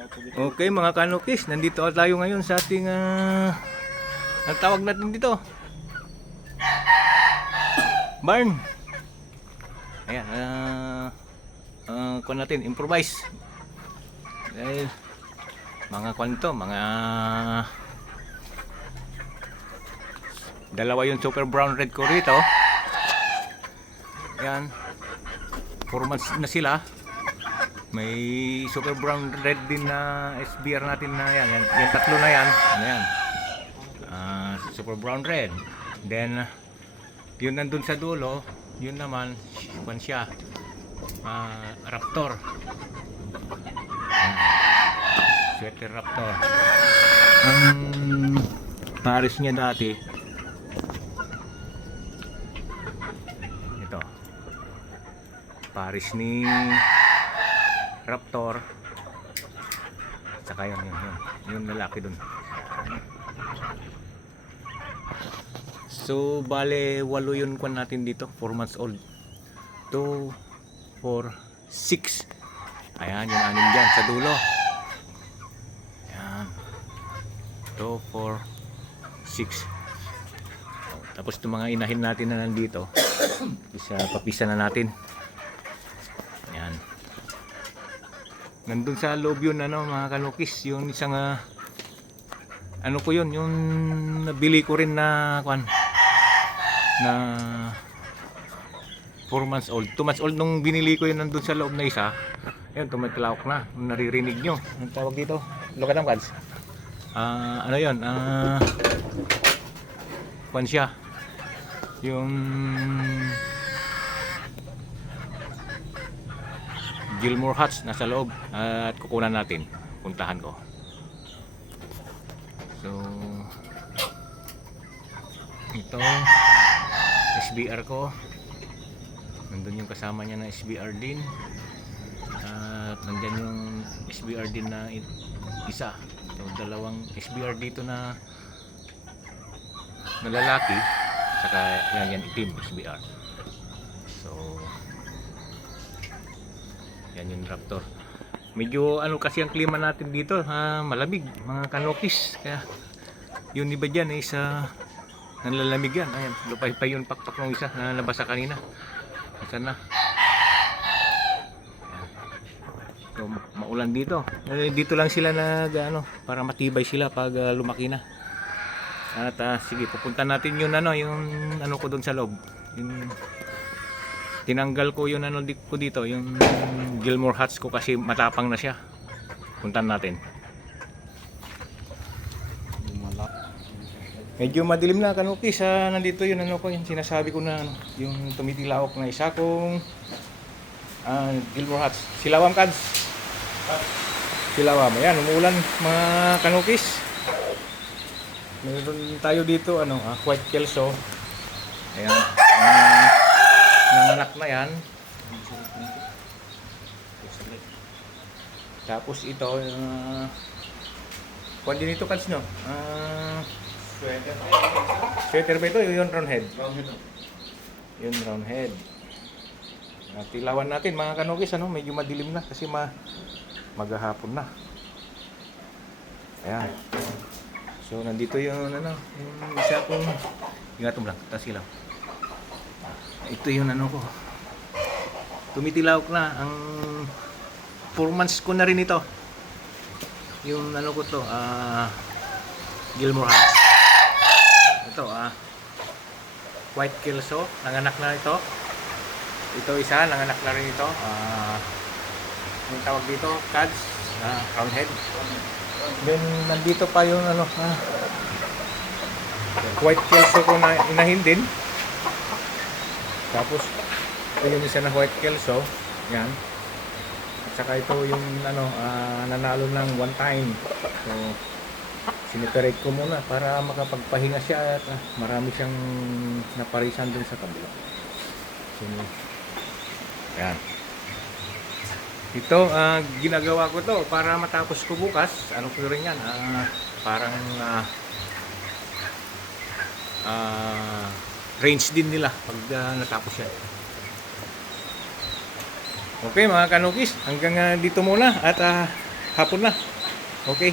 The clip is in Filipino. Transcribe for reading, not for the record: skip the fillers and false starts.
Okay mga kanukis, nandito tayo ngayon sa ating ang tawag natin dito, barn. Ayan, kuha natin, improvise. Dahil mga kwanto, mga dalawa yung super brown red ko rito. Ayan, 4 months na sila. May super brown red din na SBR natin na yan. Yan tatlo na yan. Ano yan? Super brown red. Then yun nandun sa dulo, yun naman kung siya raptor. Sweater raptor. Ang pares niya dati ito. Pares ni raptor, saka yung lalaki dun. So bale 8 yun kwan natin dito, 4 months old. 2, 4, 6. Ayan, yung 6 dyan sa dulo. Ayan, 2, 4, 6. Tapos itong mga inahin natin na nandito, papisa na natin. Ayan, nandun sa loob yun mga kanukis, yung isang ano ko yun, yung nabili ko rin na kwan na 4 months old, 2 months old nung binili ko yun, nandun sa loob na isa. Ayun, tumatalawak na, naririnig nyo ang tawag dito, look at them guys. Ano yun, kwan siya, yung Gilmore Huts nasa loob, at kukunan natin, puntahan ko. So ito SBR ko, nandun yung kasama niya na SBR din, at nandyan yung SBR din na isa. So dalawang SBR dito na lalaki, saka yan itim SBR. So yan yung raptor. Medyo ano kasi ang klima natin dito, malamig mga kanokis, kaya yung iba dyan is nanlalamig yan. Ayan, lupay pa yung pakpak ng isa na nabasa kanina. Sana so, maulan dito. Dito lang sila para matibay sila pag lumaki na. At sige, pupunta natin yung yung ko doon sa loob. Yung tinanggal ko yung ko dito, yung Gilmore Huts ko kasi matapang na siya. Puntan natin. Medyo madilim na kanukis, nandito yun ko, yung sinasabi ko na yung tumitilawak na isa kong Gilmore Huts. Silawam kads. Silawam. Ayan, umuulan mga kanukis. Meron tayo dito white kelso. Ayan. Nanganak na yan. Tapos ito kung din ito kads no, sweater ba ito? Yung round head. Yung round head. Tilawan natin mga kanukis, medyo madilim na kasi maghahapon na. Ayan. So nandito yung yung isa kong ingatong lang, taas ilaw. Ito yung ko. Tumitilawak na ang 4 months ko na rin ito. Yung ko to, Gilmore Huts. Ito white kelso, nanganak na ito. Ito isa, nanganak na rin ito. Yung tawag dito, cads, crown head. Then nandito pa yung white kelso ko na inahin din. Tapos yung isa na white kelso, yan. At saka ito yung nanalo ng 1 time. So siniperate ko muna para makapagpahinga siya at marami siyang naparisan dun sa kabila. So yan. Ito ginagawa ko to para matapos ko bukas. Ko rin yan, parang range din nila pag natapos yan. Okay mga kanukis, hanggang dito muna at hapon na. Okay.